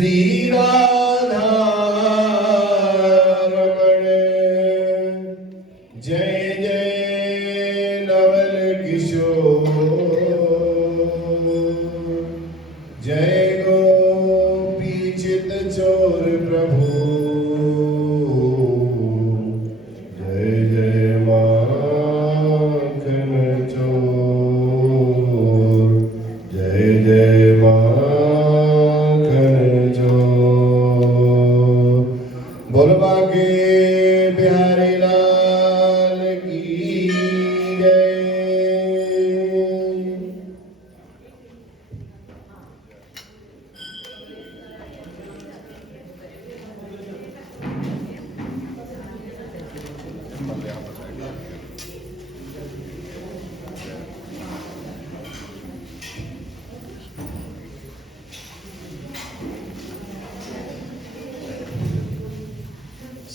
श्री राधा रमण जय जय नवल किशोर जय गोपी चित चोर प्रभु जय जय माखन चोर जय जय बोल बाके बिहारी लाल की जय।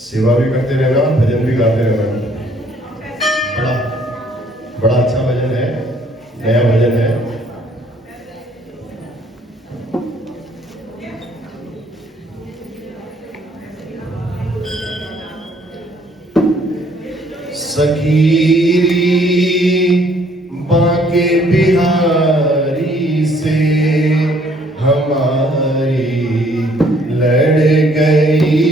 सेवा भी करते रहना, भजन भी गाते रहना। बड़ा बड़ा अच्छा भजन है, नया भजन है। सखीरी बाके बिहारी से हमारी लड़ गई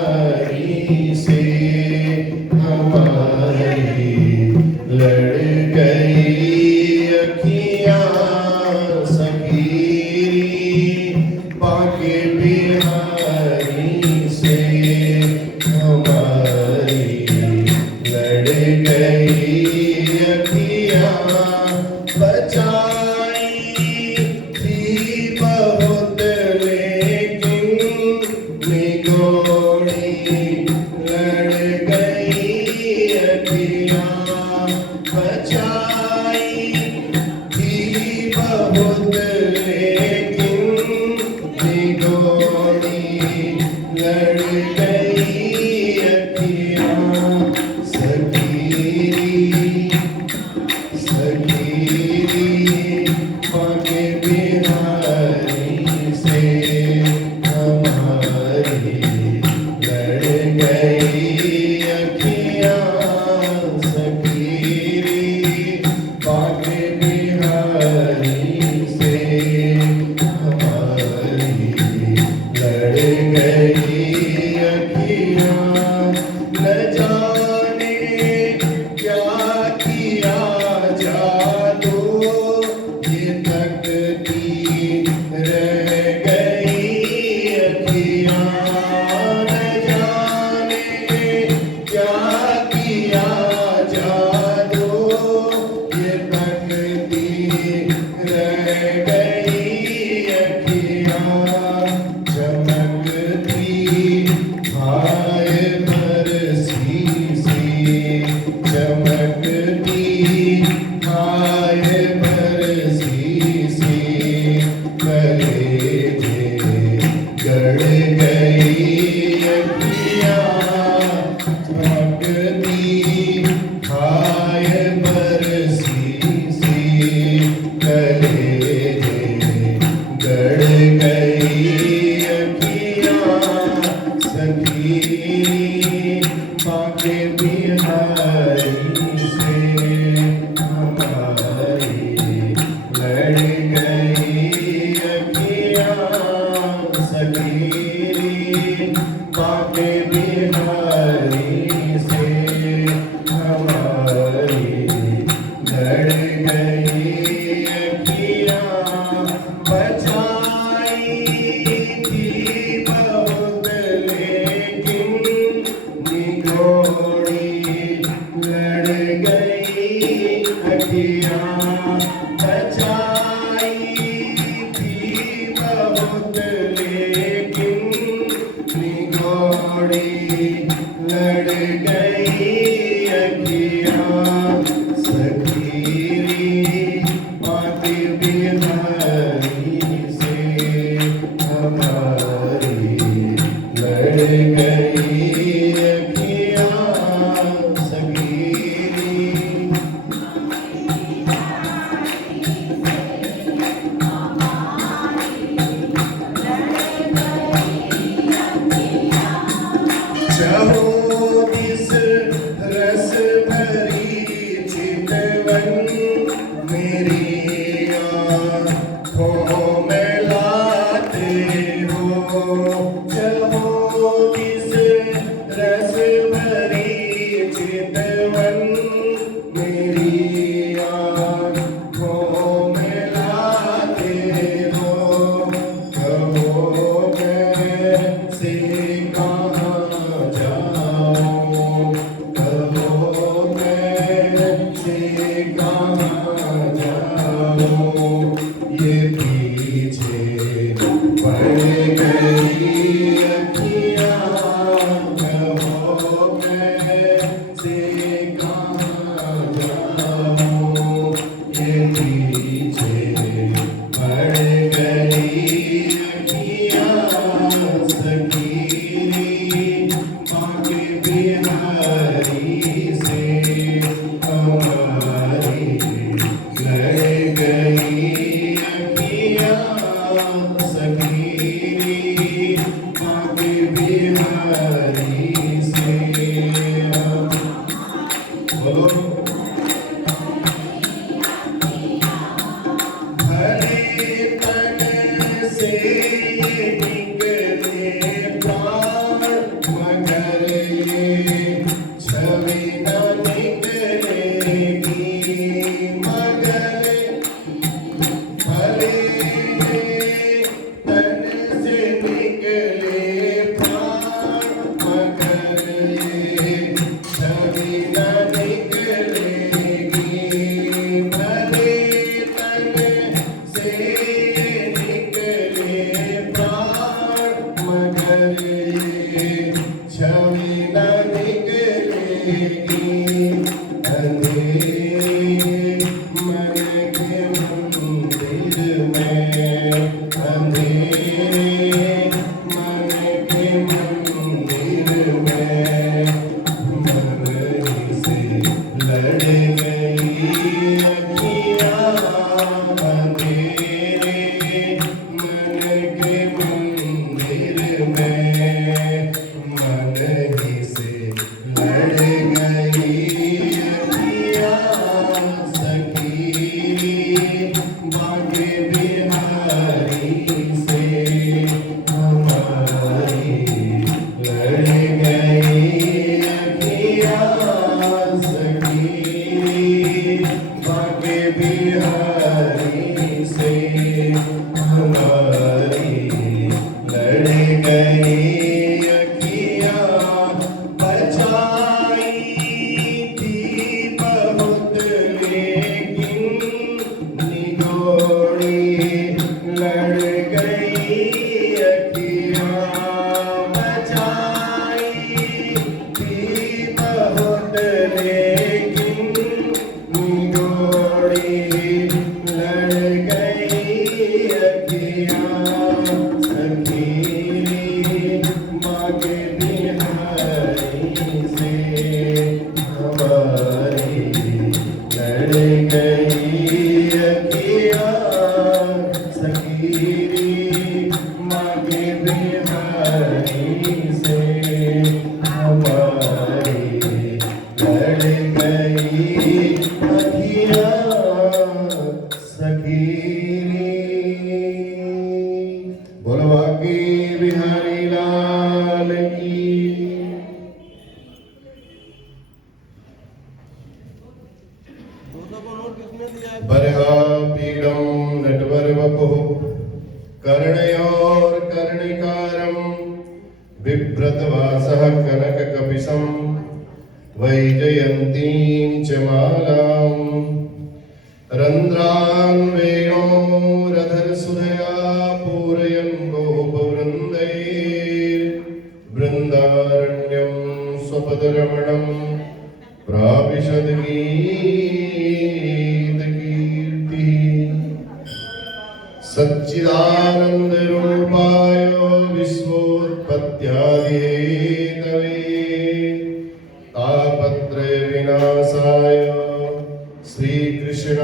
बिहारी से हमारी लड़ गई अखियाँ सखीरी बाके बिहारी से हमारी लड़ गई अखियाँ बचाई थी बहुत चितवन मेरी आँखों में लाते हो। चाहो किस रस भरी चितवन मेरी आँखों में लाते हो। कहो कैसे कहाँ जाऊँ, कहो कैसे कहाँ जाऊँ। ये पीछे पड़ गई अखियाँ, कहो कैसे कहाँ जाऊँ। ये पीछे पड़ गई अखियाँ, सकीरी बाके बिहारी से हमारी लड़ गई अखियाँ, सकीरी बाके बिहारी से। बोलो भले तन से ये निकले प्राण, मगर ये छवि न निकलेगी। मगर भले तन से निकले प्राण, मगर ये छवि न निकलेगी। भले तन से निकले प्राण, मगर ये छवि न निकलेगी। अंधेरे मन के मंदिर में, अंधेरे मन के मंदिर में मन ही से लड़ गई अखियाँ। अंधेरे मन के मंदिर में मन ही से लड़ गई अखियाँ, सकीरी बाके बिहारी से हमारी लड़ गई अखियाँ, सकीरी बाके बिहारी से हमारी लड़ गई अखियाँ। बचाई थी बहुत लेकिन निगोड़ी लड़ गई अखियाँ। बचाई थी बहुत लेकिन निगोड़ी लड़ गई अखियाँ, सकीरी बाके बिहारी से हमारी लड़ गई अखियाँ, सकीरी बाके बिहारी से हमारी लड़ गई अखियाँ, सकीरी। बोलो बाके बिहारी लाल की। बरहा पीडम नटवर वपुः कर्णयोर कर्णिकारं बिभ्रतवासः कनककपिशं वैजयन्तीं च मालां। रन्ध्रान् वेणोरधरसुधया पूरयन् गोपवृन्दैर्बृन्दारण्यं स्वपदरमणं प्राविशद्गीतकीर्तिः। सच्चिदानन्दरूपाय विश्वोत्पत्त्यादिहेतवे तापत्रयविनाशाय श्रीकृष्णाय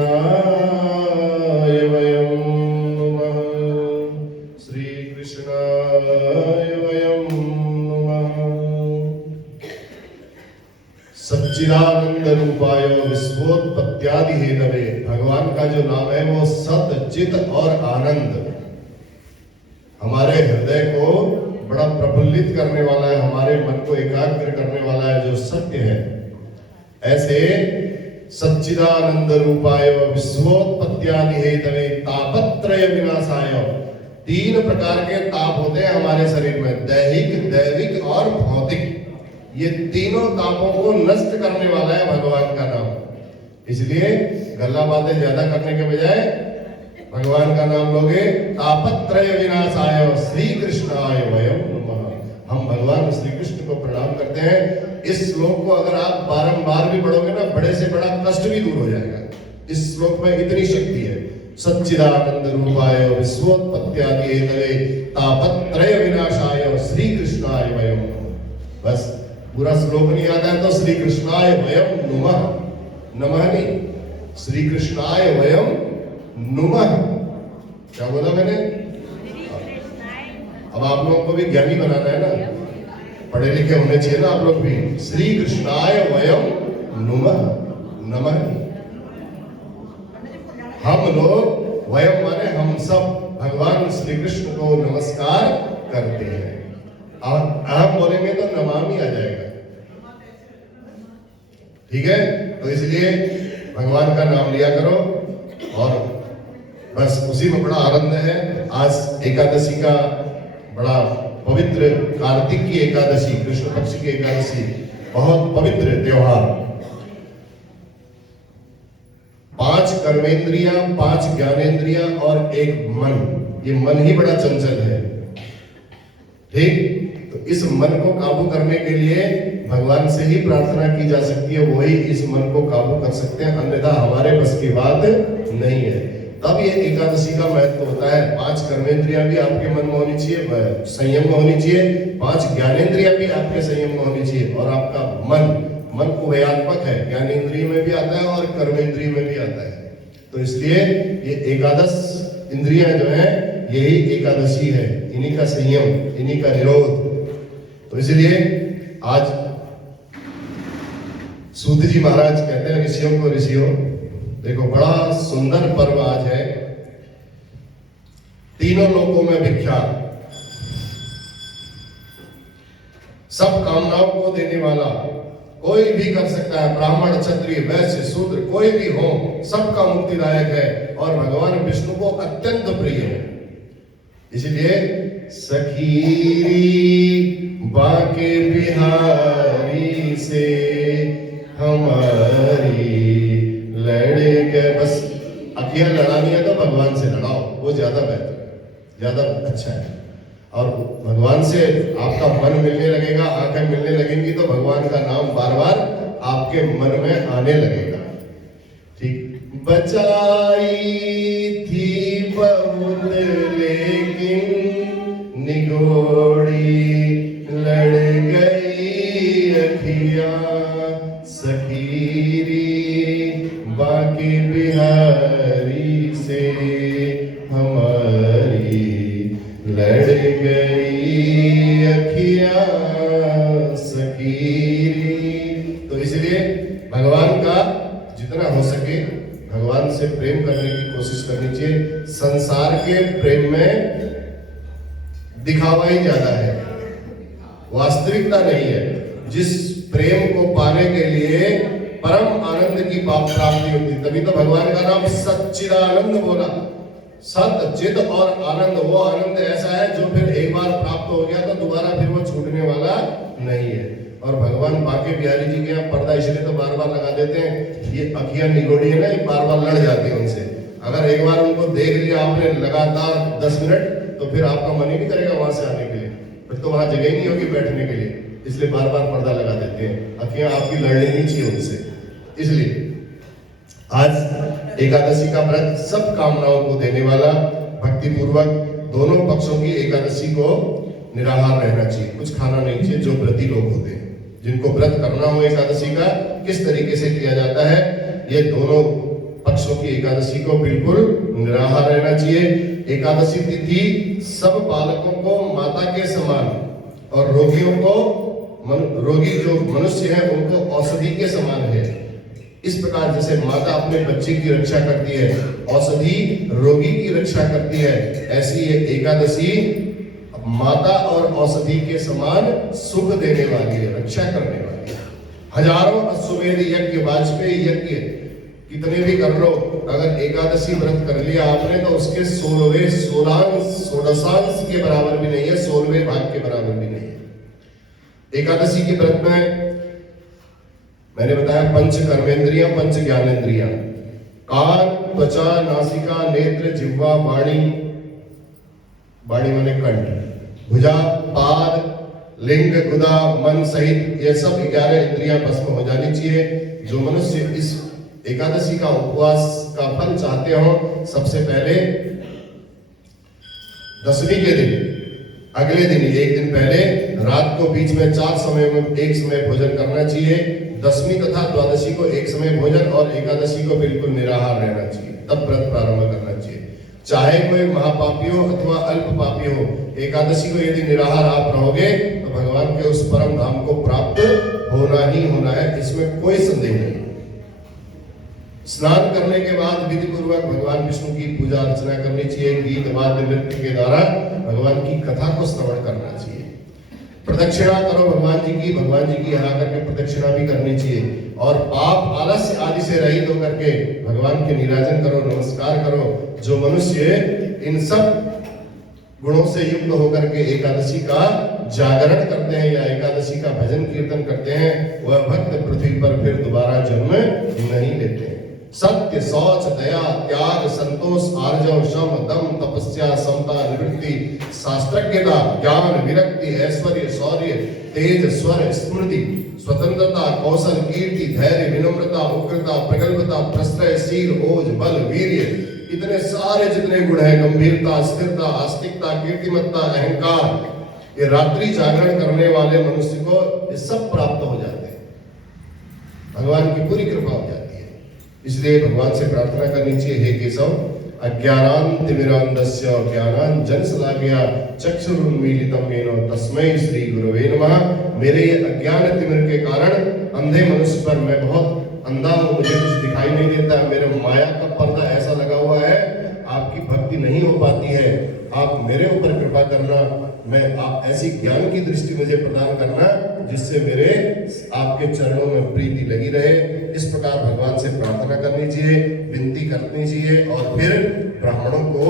वयं नमः। श्रीकृष्णाय वयं नमः। सच्चिदानंद रूपाय विश्वोत्पत्त्या सत्पत्यादि हेतवे, भगवान का जो नाम है वो सत चित और आनंद, हमारे हृदय को बड़ा प्रफुल्लित करने वाला है, हमारे मन को एकाग्र करने वाला है, जो सत्य है। ऐसे सच्चिदानंद रूपाय विश्वोत्पत्त्यादि हेतवे तापत्रय विनाशाय, 3 प्रकार के ताप होते हैं हमारे शरीर में, दैहिक, दैविक और भौतिक। ये तीनों तापों को नष्ट करने वाला है भगवान का नाम। इसलिए गल्ला बातें ज्यादा करने के बजाय भगवान का नाम लोगे। तापत्रय विनाशाय श्री कृष्णाय वयम नमः। हम भगवान श्री कृष्ण को प्रणाम करते हैं। इस श्लोक को अगर आप बारंबार भी पढ़ोगे ना, बड़े से बड़ा कष्ट भी दूर हो जाएगा। इस श्लोक में इतनी शक्ति है। सच्चिदानंद रूपाय विश्वोत्पत्त्यादि हेतवे तापत्रय विनाशाय श्री कृष्णाय वयम। बस पूरा श्लोक नहीं आता है तो श्री कृष्णाय वयम नुमः, नमः नहीं, श्री कृष्णाय वयम नुमः। क्या बोला मैंने? अब आप लोगों को भी ज्ञानी बनाना है ना, पढ़े लिखे होने चाहिए ना आप लोग भी। श्री कृष्णाय वयम नुमः, नमः नहीं। हम लोग, वयम माने हम सब, भगवान श्री कृष्ण को नमस्कार करते हैं। और अहम बोलेंगे तो नमामि आ जाएगा, ठीक है? तो इसलिए भगवान का नाम लिया करो और बस उसी में बड़ा आनंद है। आज एकादशी का बड़ा पवित्र, कार्तिक की एकादशी, कृष्ण पक्ष की एकादशी, बहुत पवित्र त्योहार। 5 कर्मेंद्रियां, 5 ज्ञानेंद्रियां और 1 मन। ये मन ही बड़ा चंचल है, ठीक? तो इस मन को काबू करने के लिए भगवान से ही प्रार्थना की जा सकती है, वही इस मन को काबू कर सकते हैं, अन्यथा हमारे बस की बात नहीं है। तब ये एकादशी का महत्व होता है। 5 कर्मेंद्रियां भी आपके मन में होनी चाहिए, संयम में होनी चाहिए। 5 ज्ञानेंद्रियां भी आपके संयम में होनी चाहिए। और आपका मन उभयात्मक है, ज्ञानेंद्रिय में भी आता है और कर्मेंद्रिय में भी आता है। तो इसलिए ये एकादश इंद्रियां जो है, यही एकादशी है, इन्हीं का संयम, इन्हीं का निरोध। तो इसलिए आज सूत जी महाराज कहते हैं ऋषियों को, ऋषियों देखो बड़ा सुंदर पर्व आज है, तीनों लोकों में विख्यात, सब कामनाओं को देने वाला, कोई भी कर सकता है, ब्राह्मण, क्षत्रिय, वैश्य, शूद्र, कोई भी हो, सबका मुक्तिदायक है और भगवान विष्णु को अत्यंत प्रिय है। इसलिए सखीरी बाके बिहारी से हमारी लड़ गए। बस अखियां लड़ानी है तो भगवान से लड़ाओ, वो ज्यादा बेहतर है, ज्यादा अच्छा है। और भगवान से आपका मन मिलने लगेगा, आंखें मिलने लगेंगी तो भगवान का नाम बार बार आपके मन में आने लगेगा, ठीक? बचाई थी बहुत लेकिन निगोड़ी लड़ गई अखियां, सखीरी बाकी बिहारी से हमारी लड़ गई अखियां सखीरी। तो इसलिए भगवान का जितना हो सके भगवान से प्रेम करने की कोशिश करनी चाहिए। संसार के प्रेम में दिखावा ही ज्यादा है, वास्तविकता नहीं है। जिस प्रेम को पाने के लिए परम आनंद की प्राप्ति होती, तभी तो भगवान का नाम सच्चिदानंद बोला। सत चित और आनंद, वो आनंद ऐसा है जो फिर एक बार प्राप्त हो गया तो दोबारा फिर वो छूटने वाला नहीं है। और भगवान बांके बिहारी जी के यहाँ पर्दा इसलिए तो बार बार लगा देते हैं, ये अखियां निगोड़ी है ना, ये बार बार लड़ जाती है उनसे। अगर एक बार उनको देख लिया आपने लगातार 10 मिनट, तो फिर आपका मन ही नहीं करेगा वहां से आने के लिए, फिर तो वहां जगह ही नहीं होगी बैठने के लिए। इसलिए बार बार पर्दा लगा देते हैं, अखियां आपकी लड़नी नहीं चाहिए उनसे। इसलिए आज एकादशी का व्रत सब कामनाओं को देने वाला, भक्ति पूर्वक दोनों पक्षों की एकादशी को निराहार रहना चाहिए, कुछ खाना नहीं चाहिए। जो व्रती लोग होते हैं, जिनको व्रत करना हो एकादशी का, किस तरीके से किया जाता है, ये दोनों पक्षों की एकादशी को बिल्कुल निराहार रहना चाहिए। एकादशी तिथि सब बालकों को माता के समान और रोगियों को, रोगी जो मनुष्य है उनको औषधि के समान है। इस प्रकार जैसे माता अपने बच्चे की रक्षा करती है, औषधि रोगी की रक्षा करती है, ऐसी ये एकादशी माता और औषधि के समान सुख देने वाली है, रक्षा करने वाली है। हजारों अश्वमेध यज्ञ, वाजपेयी यज्ञ कितने भी कर लो, अगर एकादशी व्रत कर लिया आपने तो उसके 16वां के बराबर भी नहीं है, 16वें भाग के बराबर भी नहीं है। एकादशी के व्रत में मैंने बताया पंच कर्मेंद्रियां, पंच ज्ञानेंद्रियां, कान, त्वचा, नासिका, नेत्र, जिह्वा, वाणी, वाणी माने कंठ, भुजा, पाद, लिंग, गुदा, मन सहित ये सब 11 इंद्रियां भस्म हो जानी चाहिए। जो मनुष्य इस एकादशी का उपवास का फल चाहते हो, सबसे पहले दशमी के दिन, अगले दिन, एक दिन पहले रात को बीच में 4 समय में एक समय भोजन करना चाहिए। दशमी तथा द्वादशी को एक समय भोजन और एकादशी को बिल्कुल निराहार रहना चाहिए, तब व्रत प्रारंभ करना चाहिए। चाहे कोई महापापी हो अथवा अल्प पापी हो, एकादशी को यदि निराहार आप रहोगे तो भगवान के उस परम धाम को प्राप्त होना ही होना है, इसमें कोई संदेह नहीं। स्नान करने के बाद विधि पूर्वक भगवान विष्णु की पूजा अर्चना करनी चाहिए। गीत वाद्य नृत्य के द्वारा भगवान की कथा को श्रवण करना चाहिए। प्रदक्षिणा करो भगवान जी की हरा करके प्रदक्षिणा भी करनी चाहिए। और पाप आलस्य आदि से रहित होकर के भगवान के निराजन करो, नमस्कार करो। जो मनुष्य इन सब गुणों से युक्त होकर के एकादशी का जागरण करते हैं या एकादशी का भजन कीर्तन करते हैं, वह भक्त पृथ्वी पर फिर दोबारा जन्म नहीं लेते हैं। सत्य, शौच, दया, त्याग, संतोष, आर्जव, शम, दम, तपस्या, समता, निवृत्ति, शास्त्रज्ञता, ज्ञान, विरक्ति, ऐश्वर्य, शौर्य, तेज, स्वर, स्मृति, स्वतंत्रता, कौशल, कीर्ति, धैर्य, विनम्रता, उग्रता, प्रगल्भता, प्रश्रय, शील, ओज, बल, वीर्य, इतने सारे जितने गुण हैं, गंभीरता, स्थिरता, आस्तिकता, कीर्तिमत्ता, अहंकार, ये रात्रि जागरण करने वाले मनुष्य को ये सब प्राप्त हो जाते हैं। भगवान की पूरी कृपा हो जाती है। इसलिए भगवान से प्रार्थना करनी चाहिए, हे केशव, अज्ञानान्तिमिरान्धस्य ज्ञानाञ्जनशलाकया चक्षुरुन्मीलितं येन तस्मै श्री गुरवे नमः। मेरे ये अज्ञान तिमिर के कारण अंधे मनुष्य पर, मैं बहुत अंधा हूँ, मुझे कुछ दिखाई नहीं देता, मेरे माया का पर्दा ऐसा लगा हुआ है, आपकी भक्ति नहीं हो पाती है, आप मेरे ऊपर कृपा करना, मैं आप ऐसी ज्ञान की दृष्टि मुझे प्रदान करना जिससे मेरे आपके चरणों में प्रीति लगी रहे। इस प्रकार भगवान से प्रार्थना करनी चाहिए, विनती करनी चाहिए और फिर ब्राह्मणों को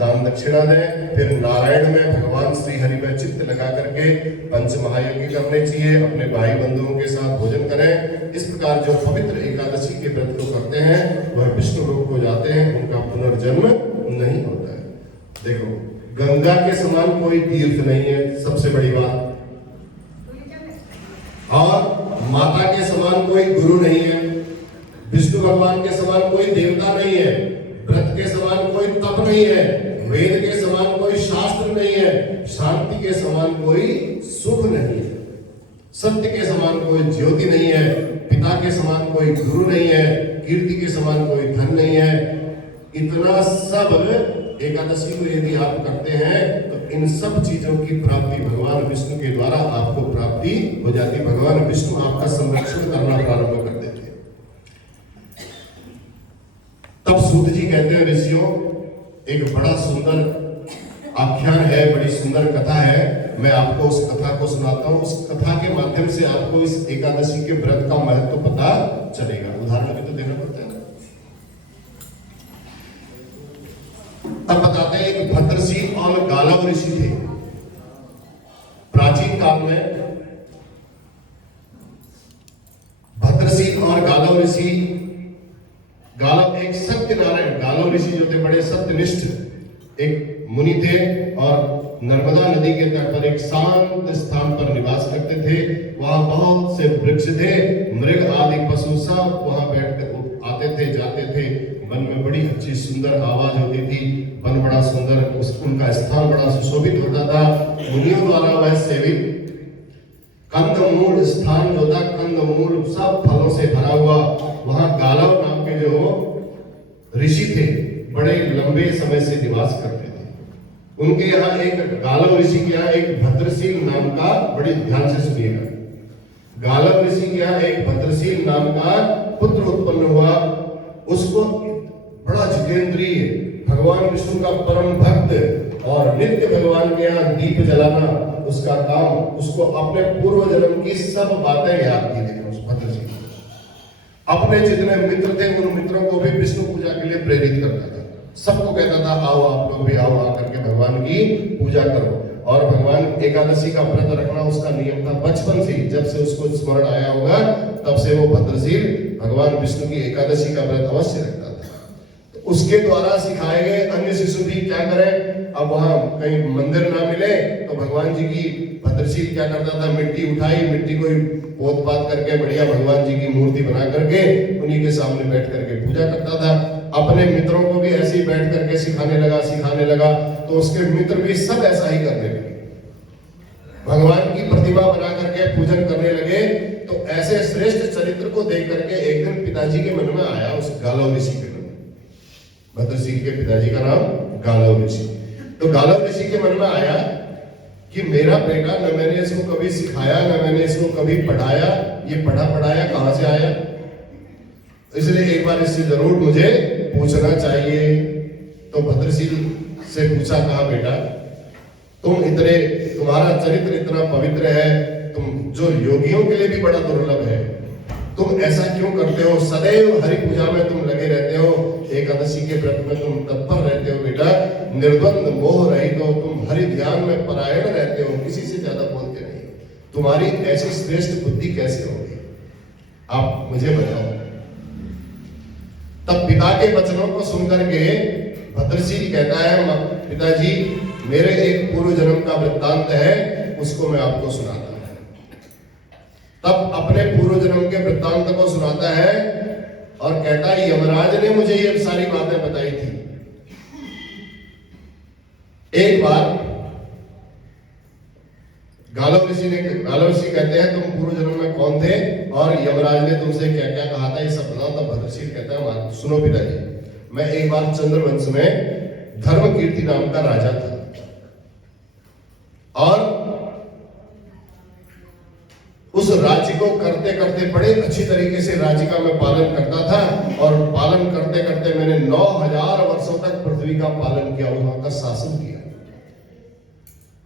दान दक्षिणा दें। फिर नारायण में भगवान श्री हरि में चित्त लगा करके पंच महायज्ञ करने चाहिए, अपने भाई बंधुओं के साथ भोजन करें। इस प्रकार जो पवित्र एकादशी के व्रत को करते हैं वह विष्णु लोक को जाते हैं, उनका पुनर्जन्म नहीं होता है। देखो, गंगा के समान कोई तीर्थ नहीं है, सबसे बड़ी बात, और माता के समान कोई गुरु नहीं है, विष्णु भगवान के समान कोई देवता नहीं है, व्रत के समान कोई तप नहीं है, वेद के समान कोई शास्त्र नहीं है, शांति के समान कोई सुख नहीं है, सत्य के समान कोई ज्योति नहीं है, पिता के समान कोई गुरु नहीं है, कीर्ति के समान कोई धन नहीं है। इतना सब एकादशी को यदि आप करते हैं तो इन सब चीजों की प्राप्ति भगवान विष्णु के द्वारा आपको प्राप्ति हो जाती। भगवान विष्णु आपका संरक्षण करना प्रारंभ कर देते हैं। तब सूत जी कहते हैं, ऋषियों, एक बड़ा सुंदर आख्यान है, बड़ी सुंदर कथा है, मैं आपको उस कथा को सुनाता हूँ। उस कथा के माध्यम से आपको इस एकादशी के व्रत का महत्व पता चलेगा। उदाहरण भी तो देना पड़ता है। तब बताते हैं, एक भद्रशील और गालव ऋषि थे। प्राचीन काल में भद्रशील और गालव ऋषि, गालव एक सत्यनारायण, गालव ऋषि जो थे बड़े सत्यनिष्ठ एक मुनि थे और नर्मदा नदी के तट पर एक शांत स्थान पर निवास करते थे। वहां बहुत से वृक्ष थे, मृग आदि पशु सब वहां बैठकर आते थे, जाते थे। वन में बड़ी अच्छी सुंदर आवाज होती थी, वन बड़ा सुंदर, उनका स्थान बड़ा सुशोभित होता था, मुनियों द्वारा वह सेवित। कंदमूल स्थान जो था, कंदमूल सब फलों से भरा हुआ। वहां गालव नाम के जो ऋषि थे बड़े लंबे समय से निवास करते थे। उनके यहाँ एक गालव ऋषि के यहाँ एक भद्रशील नाम का, बड़ी ध्यान से सुनिएगा, गालव ऋषि के यहाँ एक भद्रशील नाम का पुत्र उत्पन्न हुआ, उसको बड़ा जितेंद्रिय, भगवान विष्णु का परम भक्त और नित्य भगवान के यहाँ दीप जलाना उसका काम, उसको अपने पूर्व जन्म की सब बातें याद की। देखो उस भद्र सिंह अपने जितने मित्र थे उन मित्रों को भी विष्णु पूजा के लिए प्रेरित करता था। सबको कहता था आओ आप लोग भी आओ, आकर के भगवान की पूजा करो। और भगवान एकादशी का व्रत रखना उसका नियम था बचपन से, जब से उसको स्मरण आया होगा तब से वो भद्रशील भगवान विष्णु की एकादशी का व्रत अवश्य रखता था। तो उसके द्वारा सिखाए गए अन्य शिशु भी क्या करें, अब वहां कहीं मंदिर ना मिले तो भगवान जी की भद्रशील क्या करता था, मिट्टी उठाई, मिट्टी को पोत पात करके बढ़िया भगवान जी की मूर्ति बना करके उन्हीं के सामने बैठ करके पूजा करता था। अपने मित्रों को भी ऐसे ही बैठ करके सिखाने लगा, तो उसके मित्र भी सब ऐसा ही करने लगे, भगवान की प्रतिमा बना करके पूजन करने लगे। तो ऐसे श्रेष्ठ चरित्र को देख करके एक दिन पिताजी के मन में आया, उस गालव ऋषि के मन में, भद्रशील के पिताजी का नाम गालव ऋषि। तो गालव ऋषि के मन में आया कि मेरा बेटा, न मैंने इसको कभी सिखाया, न मैंने इसको कभी पढ़ाया, ये पढ़ाया कहां से आया, इसलिए एक बार इससे जरूर मुझे पूछना चाहिए। तो भद्रशील से पूछा, कहा बेटा तुम्हारा चरित्र इतना पवित्र है, तुम जो योगियों के लिए भी बड़ा दुर्लभ है, तुम ऐसा क्यों करते हो, सदैव हरि पूजा में तुम लगे रहते हो, एकादशी के व्रत में तुम तत्पर रहते हो बेटा, निर्द्वंद मोह रहित हो, तुम हरि ध्यान में परायण रहते हो, किसी से ज्यादा बोलते नहीं, तुम्हारी ऐसी श्रेष्ठ बुद्धि कैसे होगी, आप मुझे बताओ। तब पिता के वचनों को सुनकर के भद्रशील कहता है, पिताजी मेरे एक पूर्व जन्म का वृत्तांत है, उसको मैं आपको सुनाता हूं। तब अपने पूर्व जन्म के वृत्तांत को सुनाता है और कहता है, यमराज ने मुझे ये सारी बातें बताई थी। एक बार गालव ऋषि कहते हैं, तुम पूर्व जन्म में कौन थे और यमराज ने तुमसे क्या क्या कहा था, ये सब बताओ। तब भद्रशील कहता है, सुनो पिताजी, मैं एक बार चंद्रवंश में धर्म कीर्ति नाम का राजा था और उस राज्य को करते करते बड़े अच्छी तरीके से राज्य का मैं पालन करता था और पालन करते करते मैंने 9000 वर्षों तक पृथ्वी का पालन किया, वहां का शासन किया।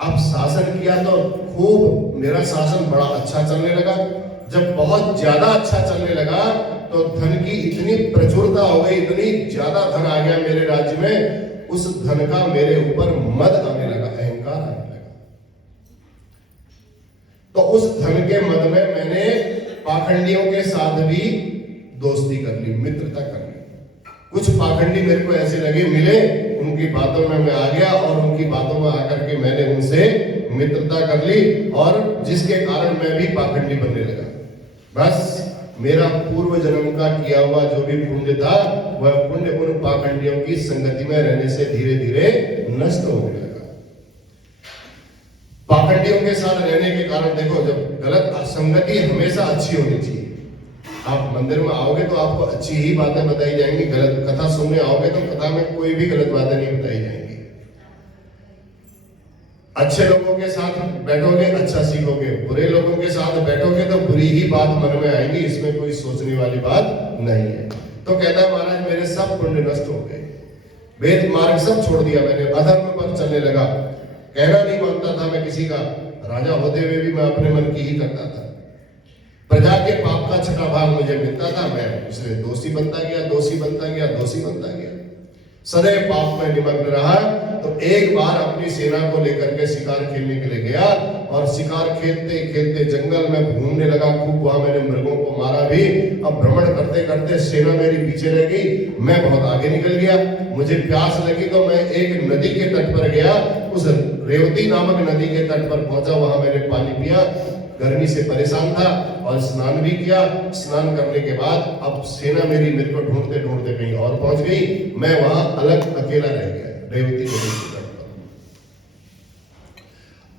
अब शासन किया तो खूब मेरा शासन बड़ा अच्छा चलने लगा। जब बहुत ज्यादा अच्छा चलने लगा तो धन की इतनी प्रचुरता हो गई, इतनी ज्यादा धन आ गया मेरे राज्य में, उस धन का मेरे ऊपर मद आने लगा, अहंकार आने लगा। तो उस धन के मद में मैंने पाखंडियों के साथ भी दोस्ती कर ली, मित्रता कर ली। कुछ पाखंडी मेरे को ऐसे लगे मिले, उनकी बातों में मैं आ गया और उनकी बातों में आकर के मैंने उनसे मित्रता कर ली और जिसके कारण मैं भी पाखंडी बनने लगा। बस मेरा पूर्व जन्म का किया हुआ जो भी पुण्य था, वह पुण्य उन पाखंडियों की संगति में रहने से धीरे धीरे नष्ट होने लगा। पाखंडियों के साथ रहने के कारण देखो, जब गलत संगति हमेशा अच्छी होनी चाहिए। आप मंदिर में आओगे तो आपको अच्छी ही बातें बताई जाएंगी, गलत कथा सुनने आओगे तो कथा में कोई भी गलत बातें नहीं बताई जाएंगी। अच्छे लोगों के साथ बैठोगे अच्छा सीखोगे, बुरे लोगों के साथ बैठोगे तो बुरी ही बात मन में आएगी, इसमें कोई सोचने वाली बात नहीं है। तो कहता है महाराज मेरे सब पुण्य नष्ट हो गए, वेद मार्ग सब छोड़ दिया मैंने, अधर्म पर चलने लगा, कहना नहीं मानता था मैं किसी का, राजा होते हुए भी मैं अपने मन की ही करता था, प्रजा के पाप का छठा भाग मुझे मिलता था, मैं इसलिए दोषी बनता गया, सदैव पाप में निमग्न रहा। तो एक बार अपनी सेना को लेकर के शिकार खेलने के लिए गया और शिकार खेलते खेलते जंगल में घूमने लगा, खूब वहां मैंने मृगों को मारा भी। अब भ्रमण करते करते सेना मेरी पीछे रह गई, मैं बहुत आगे निकल गया। मुझे प्यास लगी तो मैं एक नदी के तट पर गया, उस रेवती नामक नदी के तट पर पहुंचा, वहां मैंने पानी पिया, गर्मी से परेशान था और स्नान भी किया। स्नान करने के बाद अब सेना मेरे को ढूंढते ढूंढते कहीं और पहुंच गई, मैं वहां अलग अकेला रह गया रेवती नदी के तट पर।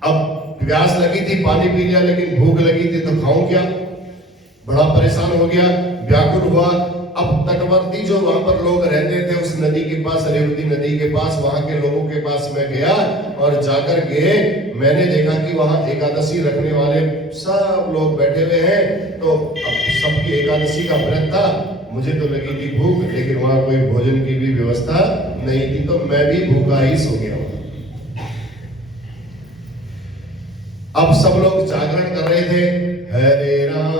अब प्यास लगी थी, पानी पी लिया, लेकिन भूख लगी थी तो खाऊं क्या? बड़ा परेशान हो गया, व्याकुल हुआ। अब तटवर्ती जो वहां पर लोग रहते थे उस नदी के पास, रेवती नदी के पास, वहां के लोगों के पास मैं गया और जाकर के मैंने देखा कि वहां एकादशी रखने वाले सब लोग बैठे हुए हैं। तो अब सबकी एकादशी का व्रत था, मुझे तो लगी थी भूख, लेकिन वहां कोई भोजन की भी व्यवस्था नहीं थी, तो मैं भी भूखा ही सो गया। अब सब लोग जागरण कर रहे थे, हरे राम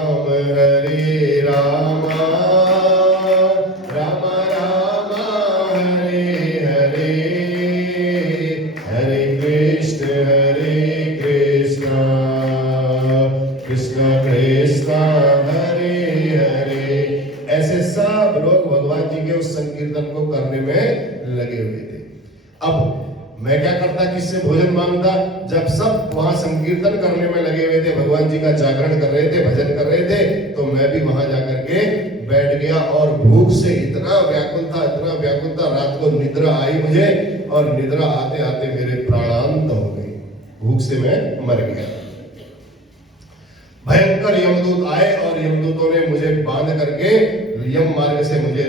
राम राम हरे हरे, हरे कृष्ण कृष्ण कृष्ण हरे हरे। ऐसे सब लोग भगवान जी के उस संकीर्तन को करने में लगे हुए थे। अब मैं क्या करता, किससे भोजन मांगता? जब सब वहां संकीर्तन करने में लगे हुए थे, भगवान जी का जागरण कर रहे थे, भजन कर रहे थे, तो मैं भी वहां जाकर के बैठ गया और भूख से इतना व्याकुल था, रात को निद्रा आई मुझे, और निद्रा आते आते मेरे प्राणांत हो गए, भूख से मैं मर गया। भयंकर यमदूत आए और यमदूतों ने मुझे बांध करके यम मार्ग से मुझे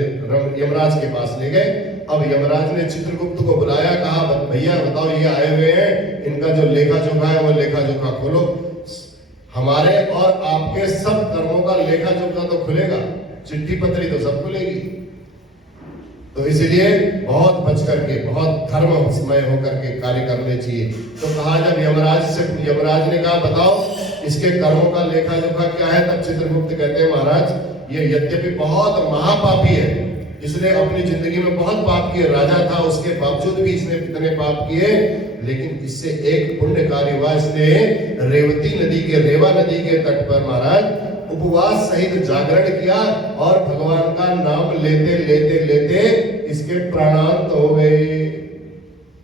यमराज के पास ले गए। अब यमराज ने चित्रगुप्त को बुलाया, कहा भैया बताओ ये आए हुए हैं, इनका जो लेखा जोखा है वो लेखा जोखा खोलो। हमारे और आपके सब कर्मों का लेखा जोखा तो खुलेगा, चिट्ठी पत्री तो सब खुलेगी। तो इसलिए बहुत बच करके, बहुत धर्ममय होकर के कार्य करने चाहिए। तो कहा, जब यमराज ने कहा बताओ इसके कर्मों का लेखा जोखा क्या है, तब चित्रगुप्त कहते हैं महाराज ये यद्यपि बहुत महापापी है, इसने अपनी जिंदगी में बहुत पाप किए, राजा था उसके बावजूद भी इसने इतने पाप किए, लेकिन इससे एक पुण्य कार्य हुआ, इसने रेवती नदी के, रेवा नदी के तट पर महाराज उपवास सहित जागरण किया और भगवान का नाम लेते लेते लेते इसके प्राणांत हो गए।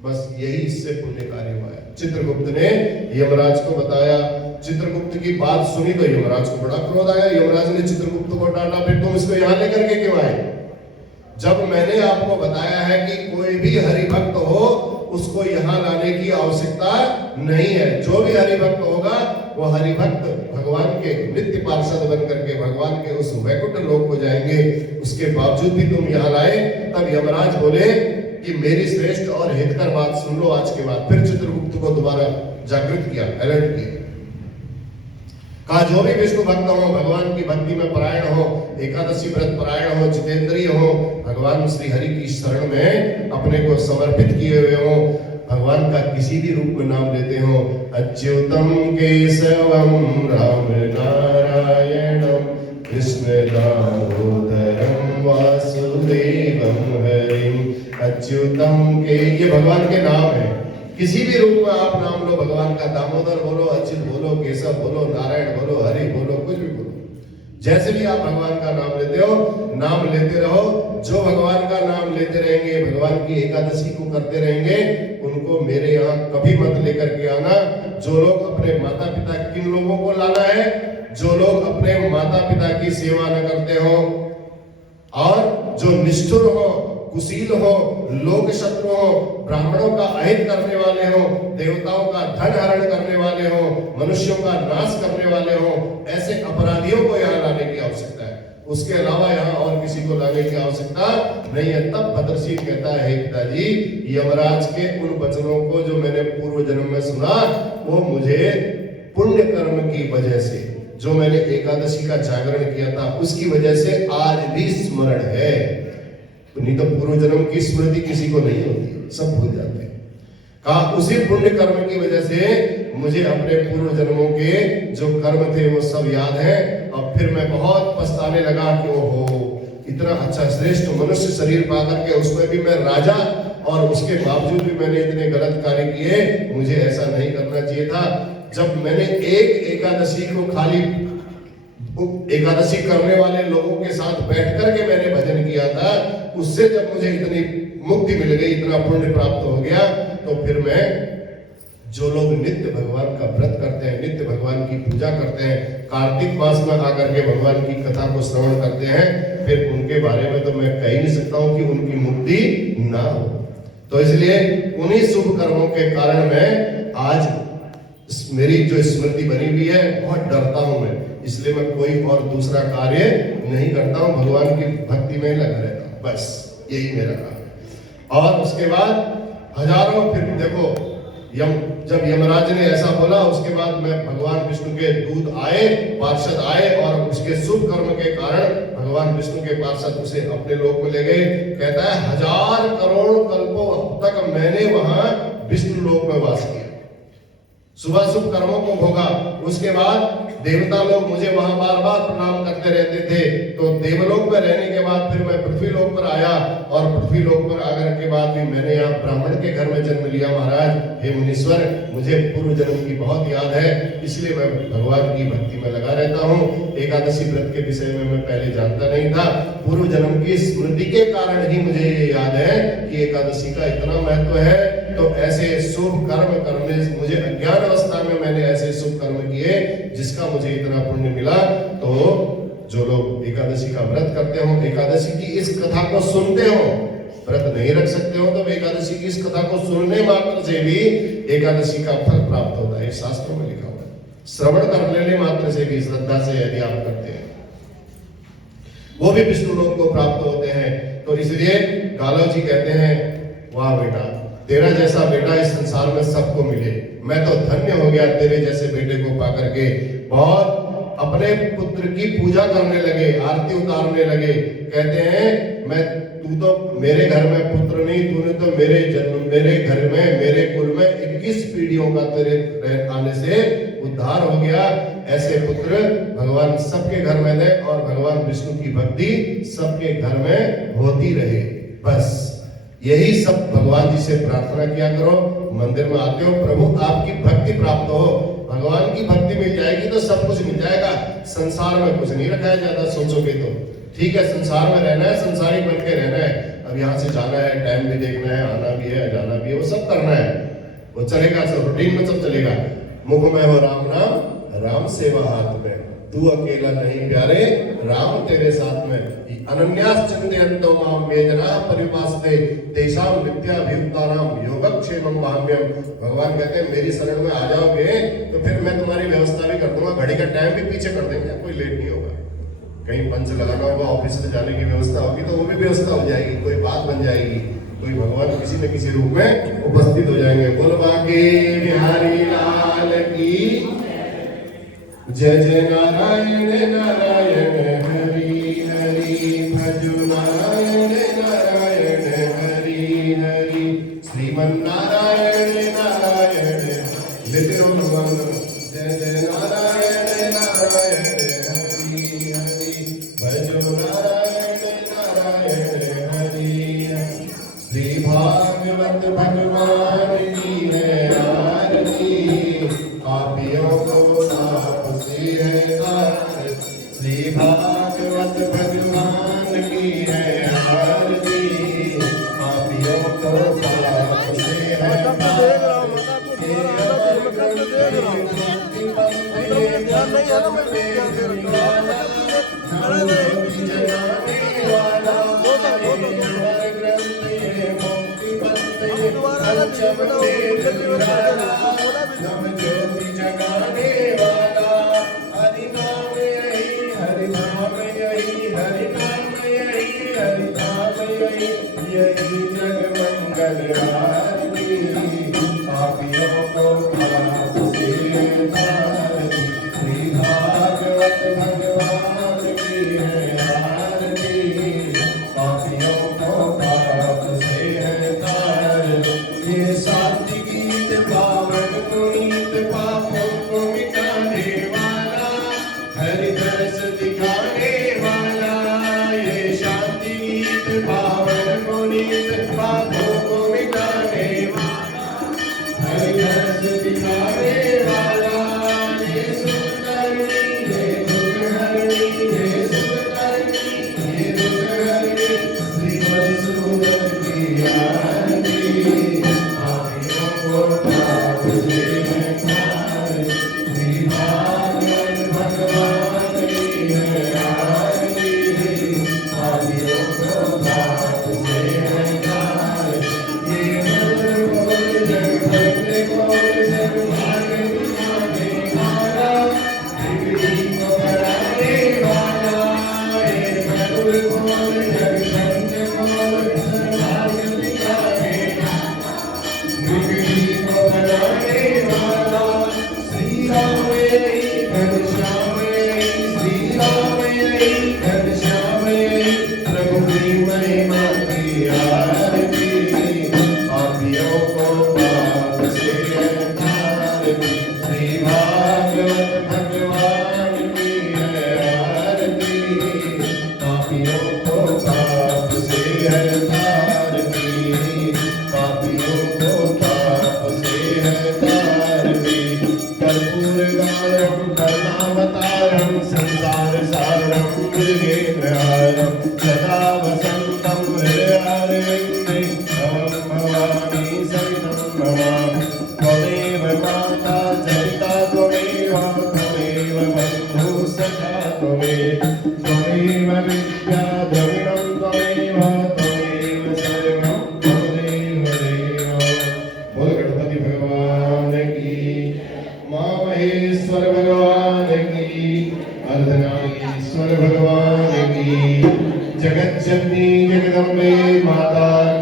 बस यही इससे पुण्य कार्य हुआ है। चित्रगुप्त ने यमराज को बताया। चित्रगुप्त की बात सुनी तो यमराज को बड़ा क्रोध आया। यमराज ने चित्रगुप्त को डांटा, फिर तुम इसको यहाँ लेकर के क्यों आए? जब मैंने आपको बताया है कि कोई भी हरिभक्त हो उसको यहाँ लाने की आवश्यकता नहीं है। जो भी हरिभक्त होगा वो हरिभक्त भगवान के नित्य पार्षद बन करके भगवान के उस वैकुंठ लोक को जाएंगे। उसके बावजूद भी तुम यहाँ लाए। तब यमराज बोले कि मेरी श्रेष्ठ और हितकर बात सुन लो आज के बाद। फिर चित्रगुप्त को दोबारा जागृत किया, अलर्ट किया। कहा जो भी विष्णु भक्त हो, भगवान की भक्ति में परायण हो, एकादशी व्रत परायण हो, जितेंद्रिय हो, भगवान श्री हरि की शरण में अपने को समर्पित किए हुए हो, भगवान का किसी भी रूप में नाम लेते हो, अच्युतम केशवम राम नारायणम कृष्ण दामोदरम वासुदेवम हरिम। अच्युतम के ये भगवान के नाम है। किसी भी रूप में आप नाम लो, भगवान का दामोदर बोलो, अच्युत बोलो, केशव बोलो, नारायण बोलो, हरि बोलो, कुछ भी बोलो, जैसे भी आप भगवान का नाम लेते हो, नाम लेते रहो। जो भगवान का नाम लेते रहेंगे, भगवान की एकादशी को करते रहेंगे, उनको मेरे यहाँ कभी मत लेकर के आना। जो लोग अपने माता पिता, किन लोगों को लाना है? जो लोग अपने माता पिता की सेवा न करते हो और जो निष्ठुर हो, कुशील हो, लोक शत्रु हो, ब्राह्मणों का अहित करने वाले हो, देवताओं का धन हरण करने वाले हो, मनुष्यों का नाश करने वाले हो, ऐसे अपराधियों को यहाँ लाने की आवश्यकता है। उसके अलावा यहाँ और किसी को लाने की आवश्यकता नहीं है। तब भद्रशील कहता है, हे पिताजी, यमराज के उन वचनों को जो मैंने पूर्व जन्म में सुना, वो मुझे पुण्य कर्म की वजह से, जो मैंने एकादशी का जागरण किया था उसकी वजह से आज भी स्मरण है। नहीं तो पूर्व जन्म की स्मृति किसी को नहीं होती, सब भूल जाते हैं। कहा उसी पुण्य कर्म की वजह से मुझे अपने पूर्व जन्मों के जो कर्म थे वो सब याद है। अब फिर मैं बहुत पछताने लगा कि ओहो, इतना अच्छा श्रेष्ठ मनुष्य शरीर पा करके उसमें भी मैं राजा, और उसके बावजूद भी मैंने इतने गलत कार्य किए। मुझे ऐसा नहीं करना चाहिए था। जब मैंने एक एकादशी को खाली एकादशी करने वाले लोगों के साथ बैठ करके मैंने भजन किया था, उससे जब मुझे इतनी मुक्ति मिल गई, इतना पुण्य प्राप्त हो गया, तो फिर मैं, जो लोग नित्य भगवान का व्रत करते हैं, नित्य भगवान की पूजा करते हैं, कार्तिक मास में आकर के भगवान की कथा को श्रवण करते हैं, फिर उनके बारे में तो मैं कह ही नहीं सकता हूं कि उनकी मुक्ति ना हो। तो इसलिए उन्हीं शुभ कर्मों के कारण मैं आज मेरी जो स्मृति बनी हुई है, बहुत डरता हूं मैं। इसलिए मैं कोई और दूसरा कार्य नहीं करता हूं, भगवान की भक्ति में लगा रहता हूं, बस यही मेरा काम है। और उसके बाद हजारों, फिर देखो जब यमराज ने ऐसा बोला, उसके बाद मैं भगवान विष्णु के दूत आए, पार्षद आए, और उसके शुभ कर्म के कारण भगवान विष्णु के पार्षद उसे अपने लोक में ले गए। कहता है 1000 करोड़ कल्पों तक मैंने वहां विष्णु लोक में वास किया, सुबह शुभ कर्मों को भोगा। उसके बाद देवता लोग मुझे वहां बार बार प्रणाम करते रहते थे। तो देवलोक में रहने के बाद फिर मैं पृथ्वी लोक पर आया, और पृथ्वी लोक पर आकर के बाद भी मैंने यहाँ ब्राह्मण के घर में जन्म लिया। महाराज हे मुनीश्वर, मुझे पूर्व जन्म की बहुत याद है, इसलिए मैं भगवान की भक्ति में लगा रहता हूँ। एकादशी व्रत के विषय में मैं पहले जानता नहीं था, पूर्व जन्म की स्मृति के कारण ही मुझे ये याद है कि एकादशी का इतना महत्व है। तो ऐसे शुभ कर्म करने, मुझे अज्ञान अवस्था में मैंने ऐसे शुभ कर्म किए जिसका मुझे इतना पुण्य मिला। तो जो लोग एकादशी का व्रत करते हो, एकादशी की इस कथा को सुनते हो, व्रत नहीं रख सकते हो तो एकादशी की इस कथा को सुनने मात्र से भी एकादशी का फल प्राप्त होता है, शास्त्रों में लिखा हुआ है। श्रवण कर लेने मात्र से भी, श्रद्धा से यदि आप करते हैं, वो भी विष्णु लोक को प्राप्त होते हैं। तो इसलिए गालव जी कहते हैं, वाह बेटा, तेरा जैसा बेटा इस संसार में सबको मिले, मैं तो धन्य हो गया तेरे जैसे बेटे को पाकर के। बहुत अपने पुत्र की पूजा करने लगे, आरती उतारने लगे। कहते हैं तू तो मेरे घर में पुत्र नहीं, तूने तो मेरे घर में, मेरे कुल में 21 पीढ़ियों का तेरे आने से उद्धार हो गया। ऐसे पुत्र भगवान सबके घर में दे, और भगवान विष्णु की भक्ति सबके घर में होती रहे। बस यही सब भगवान जी से प्रार्थना किया करो। मंदिर में आते हो, प्रभु आपकी भक्ति प्राप्त हो, भगवान की भक्ति मिल जाएगी तो सब कुछ मिल जाएगा। संसार में कुछ नहीं रखा है, ज्यादा सोचोगे तो ठीक है, संसार में रहना है, संसारी बन के रहना है। अब यहाँ से जाना है, टाइम भी देखना है, आना भी है, जाना भी है, वो सब करना है, वो चलेगा, सब रूटीन में सब चलेगा। मुख में हो राम नाम, राम सेवा हाथ में, तू अकेला नहीं प्यारे, राम तेरे साथ में। अनन्यास चिंतयन्तो माम ये जना परिपासते तेषां विद्याभियुक्तानां योगक्षेमं भाव्यम। भगवान कहते हैं मेरी शरण में आ जाओगे तो फिर मैं तुम्हारी व्यवस्था भी कर दूंगा, घड़ी का टाइम भी पीछे कर देंगे, कोई लेट नहीं होगा। कहीं पंच लगाना होगा, ऑफिस से जाने की व्यवस्था होगी तो वो भी व्यवस्था हो जाएगी, कोई बात बन जाएगी, कोई भगवान किसी न किसी रूप में उपस्थित हो जाएंगे। बोलवा के बिहारी लाल की जय जय नारायण नारायण हरि हरि भजो नारायण नारायण हरि हरि श्रीमन नारायण नारायण लेते रहो भगवान। जय जय नारायण नारायण हरि हरि भजो नारायण नारायण हरि हरि श्री भागवत भगवान की है आरती, पापियों को साफ से है तार। श्री भागवत भगवान की है आरती, पापियों को साफ से है तार।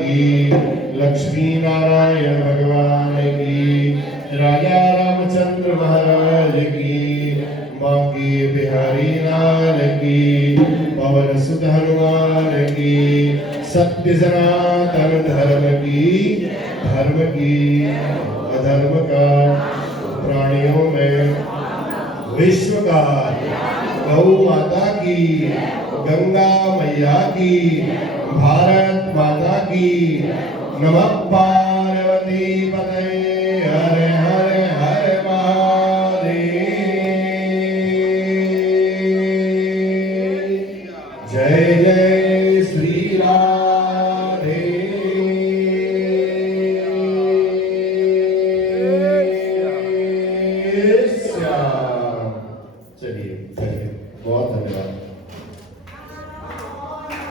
की, लक्ष्मी नारायण भगवान की, राजा रामचंद्र महाराज की, बांके बिहारी लाल की, पवन सुत हनुमान की, सत्य सनातन धर्म की अधर्म का प्राणियों में विश्व का, गौ माता की, गंगा मैया की, भारत माता की, नमः पार्वती पतये हर हर हर महादेव। जय जय श्री राधे श्याम। चलिए